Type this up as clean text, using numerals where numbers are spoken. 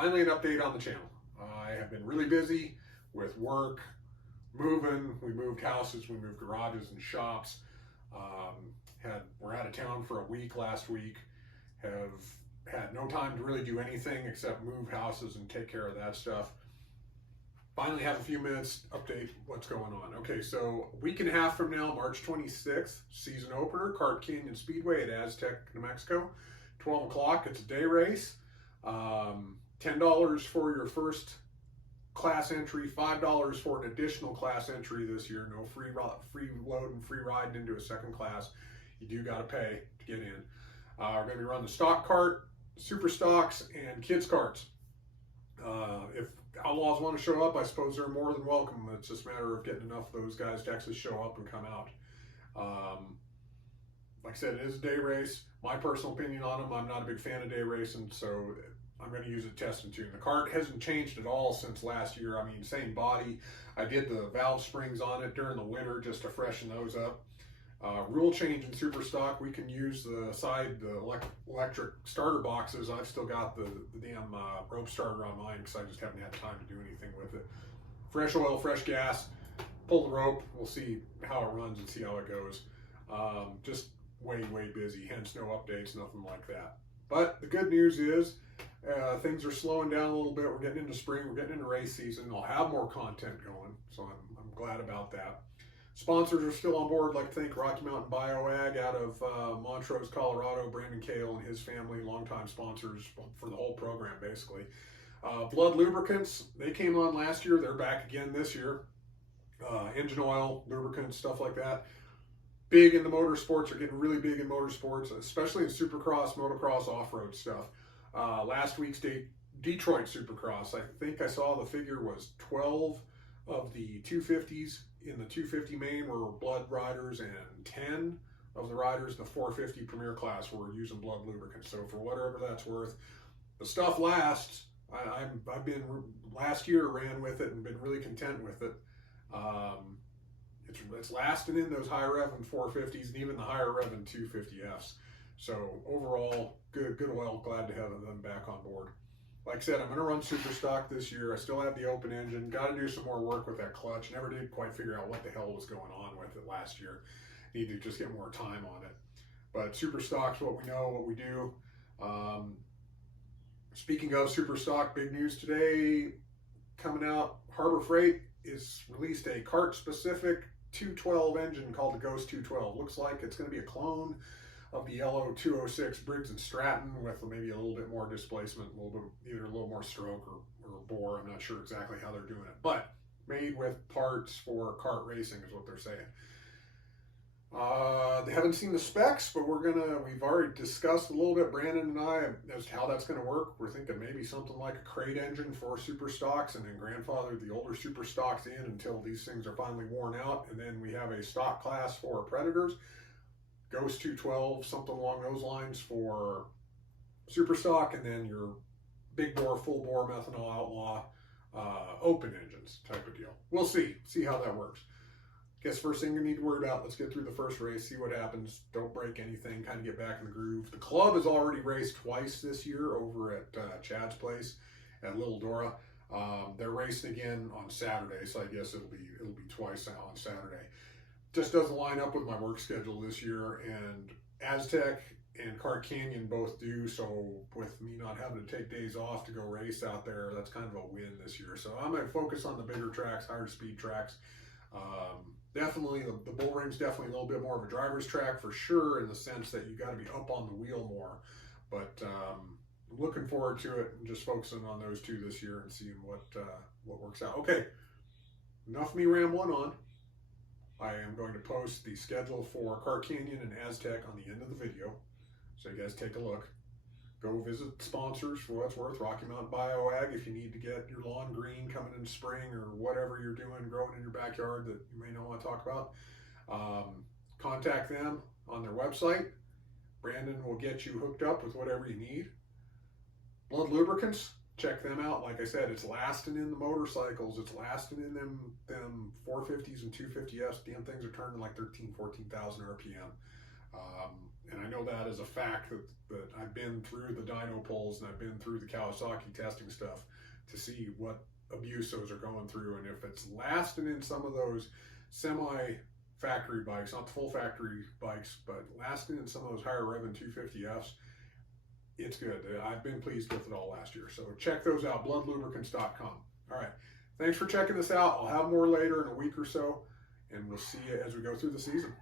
Finally, an update on the channel. I have been really busy with work, moving. We moved houses, we moved garages and shops. We're out of town for a week last week. Have had no time to really do anything except move houses and take care of that stuff. Finally have a few minutes to update what's going on. Okay, so a week and a half from now, March 26th, season opener, Cart Canyon Speedway at Aztec, New Mexico. 12 o'clock, it's a day race. $10 for your first class entry, $5 for an additional class entry this year. No free load and free ride into a second class. You do got to pay to get in. We're going to be running the stock cart, super stocks, and kids carts. If Outlaws want to show up, I suppose they're more than welcome. It's just a matter of getting enough of those guys to actually show up and come out. Like I said, it is a day race. My personal opinion on them, I'm not a big fan of day racing, so I'm going to use a test and tune. The cart hasn't changed at all since last year. I mean, same body. I did the valve springs on it during the winter just to freshen those up. Rule change in super stock, we can use the electric starter boxes. I've still got the damn rope starter on mine because I just haven't had time to do anything with it. Fresh oil, fresh gas, pull the rope. We'll see how it runs and see how it goes. Just way busy, hence no updates, nothing like that. But the good news is things are slowing down a little bit. We're getting into spring, we're getting into race season. I'll have more content going, so I'm glad about that. Sponsors are still on board. I'd like to thank Rocky Mountain Bioag out of Montrose, Colorado. Brandon Kale and his family, longtime sponsors for the whole program, basically. Blood Lubricants, they came on last year. They're back again this year. Engine oil, lubricants, stuff like that. Big in the motorsports, are getting really big in motorsports, especially in supercross, motocross, off-road stuff. Last week's Detroit Supercross, I think I saw the figure was 12 of the 250s in the 250 main were Blood riders, and 10 of the riders in the 450 Premier class were using Blood lubricants. So for whatever that's worth, the stuff lasts. I've been last year ran with it and been really content with it. It's lasting in those high rev and 450s and even the higher rev and 250Fs. So overall, good oil. Glad to have them back on board. Like I said, I'm going to run super stock this year. I still have the open engine. Got to do some more work with that clutch. Never did quite figure out what the hell was going on with it last year. Need to just get more time on it. But super stock's what we know, what we do. Speaking of super stock, big news today coming out. Harbor Freight is released a cart-specific 212 engine called the Ghost 212. Looks like it's going to be a clone of the yellow 206 Briggs & Stratton with maybe a little bit more displacement, either a little more stroke or bore. I'm not sure exactly how they're doing it, but made with parts for kart racing is what they're saying. They haven't seen the specs, but we've already discussed a little bit, Brandon and I, as to how that's going to work. We're thinking maybe something like a crate engine for super stocks and then grandfather the older super stocks in until these things are finally worn out. And then we have a stock class for Predators, Ghost 212, something along those lines for super stock, and then your big bore, full bore methanol outlaw open engines type of deal. We'll see how that works. Guess first thing we need to worry about, let's get through the first race, see what happens, don't break anything, kind of get back in the groove. The club has already raced twice this year over at Chad's place at Little Dora. They're racing again on Saturday, so I guess it'll be twice now on Saturday. Just doesn't line up with my work schedule this year, and Aztec and Cart Canyon both do, so with me not having to take days off to go race out there, that's kind of a win this year. So I'm going to focus on the bigger tracks, higher speed tracks. Definitely, the Bull Ring's definitely a little bit more of a driver's track for sure, in the sense that you got to be up on the wheel more. But looking forward to it and just focusing on those two this year and seeing what works out. Okay, enough of me rambling on. I am going to post the schedule for Cart Canyon and Aztec on the end of the video, so you guys take a look. Go visit sponsors for what it's worth. Rocky Mountain Bioag, if you need to get your lawn green coming in spring or whatever you're doing, growing in your backyard that you may not want to talk about. Contact them on their website. Brandon will get you hooked up with whatever you need. Blood Lubricants, check them out. Like I said, it's lasting in the motorcycles. It's lasting in them 450s and 250s. Damn things are turning like 13,000, 14,000 RPM. And I know that as a fact that I've been through the dyno polls and I've been through the Kawasaki testing stuff to see what abuse those are going through. And if it's lasting in some of those semi-factory bikes, not the full factory bikes, but lasting in some of those higher revving 250Fs, it's good. I've been pleased with it all last year. So check those out, bloodlubricants.com. All right. Thanks for checking this out. I'll have more later in a week or so, and we'll see you as we go through the season.